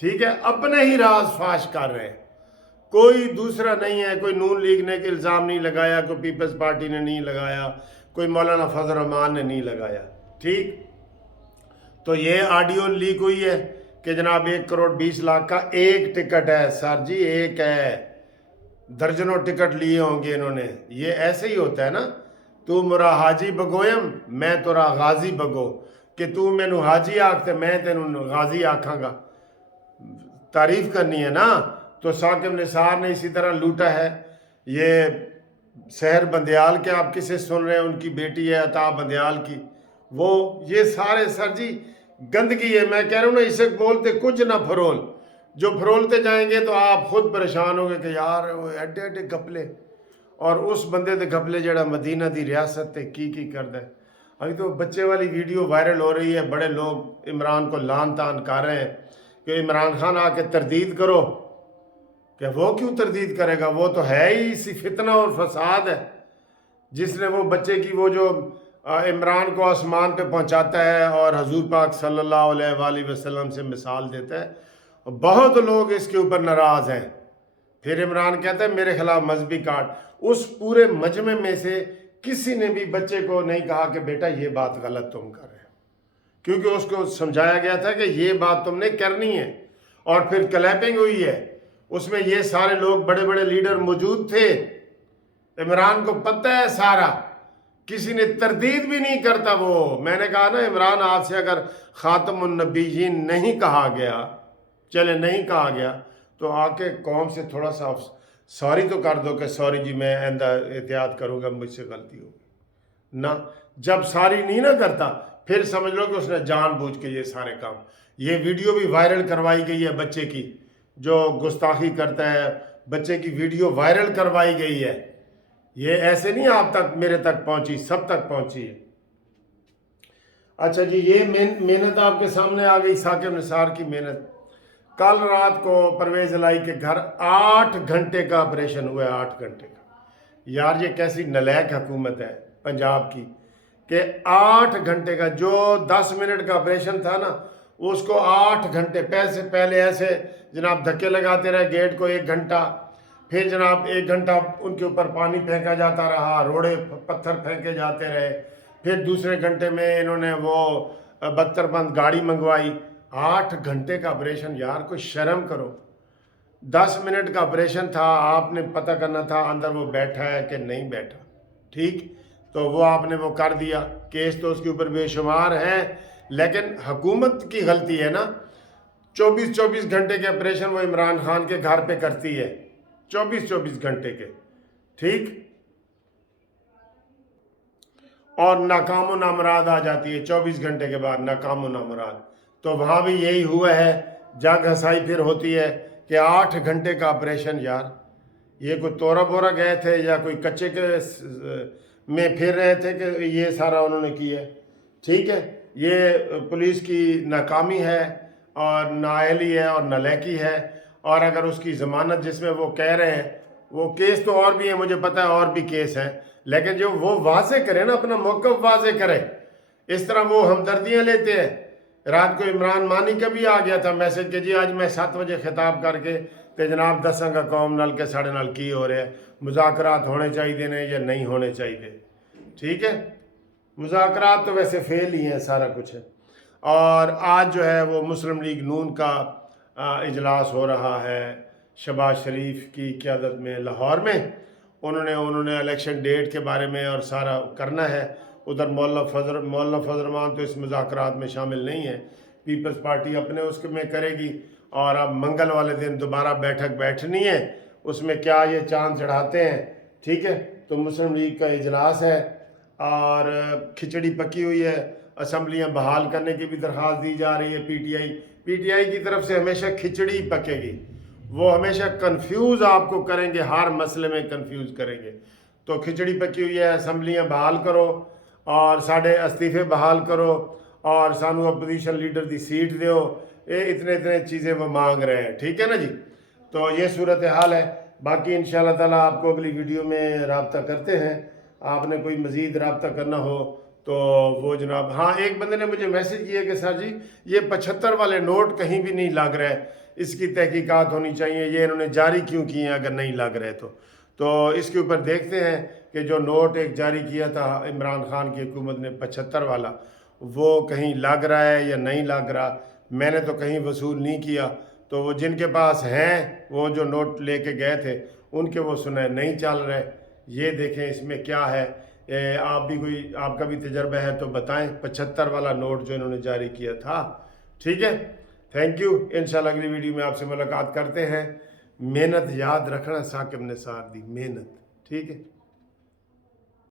ٹھیک ہے، اپنے ہی راز فاش کر رہے ہیں، کوئی دوسرا نہیں ہے. کوئی نون لیگ نے کہ الزام نہیں لگایا، کوئی پیپلز پارٹی نے نہیں لگایا، کوئی مولانا فضل الرحمان نے نہیں لگایا. ٹھیک، تو یہ آڈیو لیک ہوئی ہے کہ جناب 1,20,00,000 کا ایک ٹکٹ ہے. سر جی ایک ہے، درجنوں ٹکٹ لیے ہوں گے انہوں نے. یہ ایسے ہی ہوتا ہے نا، تو مرا حاجی بگویم میں تورا غازی بگو، کہ تو مینو حاجی آکھتے میں تینوں غازی آکھاں گا. تعریف کرنی ہے نا. تو ثاقب نثار نے اسی طرح لوٹا ہے. یہ سحر بندیال کے آپ کسے سن رہے ہیں، ان کی بیٹی ہے عطا بندیال کی، وہ یہ سارے سر جی گندگی ہے. میں کہہ رہا ہوں نا، اسے بولتے کچھ نہ پھرول، جو پھرولتے جائیں گے تو آپ خود پریشان ہو گے کہ یار وہ ایڈے ایڈے گپلے، اور اس بندے دے گپلے جڑا مدینہ دی ریاست تے کی کردا ہے. ابھی تو بچے والی ویڈیو وائرل ہو رہی ہے، بڑے لوگ عمران کو لان تان کر رہے ہیں کہ عمران خان آ کے تردید کرو. کہ وہ کیوں تردید کرے گا، وہ تو ہے ہی اسی فتنہ اور فساد ہے، جس نے وہ بچے کی وہ جو عمران کو آسمان پہ پہنچاتا ہے اور حضور پاک صلی اللہ علیہ وآلہ وسلم سے مثال دیتا ہے. بہت لوگ اس کے اوپر ناراض ہیں. پھر عمران کہتا ہے میرے خلاف مذہبی کارڈ. اس پورے مجمع میں سے کسی نے بھی بچے کو نہیں کہا کہ بیٹا یہ بات غلط تم کر رہے ہو، کیونکہ اس کو سمجھایا گیا تھا کہ یہ بات تم نے کرنی ہے. اور پھر کلیپنگ ہوئی ہے، اس میں یہ سارے لوگ بڑے بڑے لیڈر موجود تھے. عمران کو پتہ ہے سارا، کسی نے تردید بھی نہیں کرتا. وہ میں نے کہا نا، عمران آپ سے اگر خاتم النبیین نہیں کہا گیا، چلے نہیں کہا گیا، تو آ کے قوم سے تھوڑا سا سوری تو کر دو کہ سوری جی میں آئندہ احتیاط کروں گا، مجھ سے غلطی ہوگی نہ. جب ساری نہیں نہ کرتا پھر سمجھ لو کہ اس نے جان بوجھ کے یہ سارے کام. یہ ویڈیو بھی وائرل کروائی گئی ہے بچے کی، جو گستاخی کرتا ہے، بچے کی ویڈیو وائرل کروائی گئی ہے. یہ ایسے نہیں آپ تک میرے تک پہنچی، سب تک پہنچی ہے. اچھا جی، یہ محنت آپ کے سامنے آ گئی، ثاقب نثار کی محنت. کل رات کو پرویز الہی کے گھر 8 گھنٹے کا آپریشن ہوا ہے. 8 گھنٹے کا. یار یہ کیسی نالیک حکومت ہے پنجاب کی کہ 8 گھنٹے کا، جو 10 منٹ کا آپریشن تھا نا، اس کو 8 گھنٹے پہلے ایسے جناب دھکے لگاتے رہے گیٹ کو 1 گھنٹہ، پھر جناب 1 گھنٹہ ان کے اوپر پانی پھینکا جاتا رہا، روڑے پتھر پھینکے جاتے رہے، پھر دوسرے گھنٹے میں انہوں نے وہ 72 بند گاڑی منگوائی. 8 گھنٹے کا آپریشن. یار کوئی شرم کرو. 10 منٹ کا آپریشن تھا، آپ نے پتہ کرنا تھا اندر وہ بیٹھا ہے کہ نہیں بیٹھا. ٹھیک، تو وہ آپ نے وہ کر دیا. کیس تو اس کے اوپر بے شمار ہیں، لیکن حکومت کی غلطی ہے نا. 24 گھنٹے کے آپریشن وہ عمران خان کے گھر پہ کرتی ہے، 24 گھنٹے کے. ٹھیک، اور ناکام و نامراد آ جاتی ہے 24 گھنٹے کے بعد، ناکام و نامراد. تو وہاں بھی یہی ہوا ہے، جنگ ہسائی پھر ہوتی ہے کہ 8 گھنٹے کا آپریشن. یار یہ کوئی تورا بورا گئے تھے یا کوئی کچے کے میں پھر رہے تھے کہ یہ سارا انہوں نے کیا ہے. ٹھیک ہے، یہ پولیس کی ناکامی ہے اور نااہلی ہے اور نالیکی ہے. اور اگر اس کی ضمانت جس میں وہ کہہ رہے ہیں، وہ کیس تو اور بھی ہیں، مجھے پتہ ہے اور بھی کیس ہیں، لیکن جو وہ واضح کرے نا، اپنا موقف واضح کرے. اس طرح وہ ہمدردیاں لیتے ہیں. رات کو عمران مانی کا بھی آ گیا تھا میسج کہ جی آج میں 7 بجے خطاب کر کے تے جناب دساں گا قوم نال کے ساڑھے نال کی ہو رہے ہیں، مذاکرات ہونے چاہیے نے یا نہیں ہونے چاہیے. ٹھیک ہے، مذاکرات تو ویسے فیل ہی ہیں، سارا کچھ ہے. اور آج جو ہے وہ مسلم لیگ نون کا اجلاس ہو رہا ہے شہباز شریف کی قیادت میں لاہور میں. انہوں نے الیکشن ڈیٹ کے بارے میں اور سارا کرنا ہے. ادھر مولانا فضل الرحمان تو اس مذاکرات میں شامل نہیں ہے. پیپلز پارٹی اپنے اس میں کرے گی، اور اب منگل والے دن دوبارہ بیٹھک بیٹھنی ہے. اس میں کیا یہ چاند چڑھاتے ہیں. ٹھیک ہے، تو مسلم لیگ کا اجلاس ہے اور کھچڑی پکی ہوئی ہے. اسمبلیاں بحال کرنے کی بھی درخواست دی جا رہی ہے. پی ٹی آئی کی طرف سے ہمیشہ کھچڑی پکے گی. وہ ہمیشہ کنفیوز آپ کو کریں گے، ہر مسئلے میں کنفیوز کریں گے. تو کھچڑی پکی ہوئی ہے، اسمبلیاں بحال کرو اور ساڑھے استعفے بحال کرو اور سانو اپوزیشن لیڈر دی سیٹ دیو. اتنے چیزیں وہ مانگ رہے ہیں. ٹھیک ہے نا جی، تو یہ صورتحال ہے. باقی انشاءاللہ تعالیٰ آپ کو اگلی ویڈیو میں رابطہ کرتے ہیں. آپ نے کوئی مزید رابطہ کرنا ہو تو وہ جناب. ہاں، ایک بندے نے مجھے میسج کیا کہ سر جی یہ 75 والے نوٹ کہیں بھی نہیں لگ رہے. اس کی تحقیقات ہونی چاہیے، یہ انہوں نے جاری کیوں کیے ہیں اگر نہیں لگ رہے تو اس کے اوپر دیکھتے ہیں کہ جو نوٹ ایک جاری کیا تھا عمران خان کی حکومت نے 75 والا، وہ کہیں لگ رہا ہے یا نہیں لگ رہا۔ میں نے تو کہیں وصول نہیں کیا، تو وہ جن کے پاس ہیں وہ جو نوٹ لے کے گئے تھے ان کے وہ سنے نہیں چل رہے۔ یہ دیکھیں اس میں کیا ہے، آپ کا بھی تجربہ ہے تو بتائیں 75 والا نوٹ جو انہوں نے جاری کیا تھا۔ ٹھیک ہے، تھینک یو، انشاءاللہ اگلی ویڈیو میں آپ سے ملاقات کرتے ہیں۔ محنت یاد رکھنا، ثاقب نثار دی محنت، ٹھیک ہے۔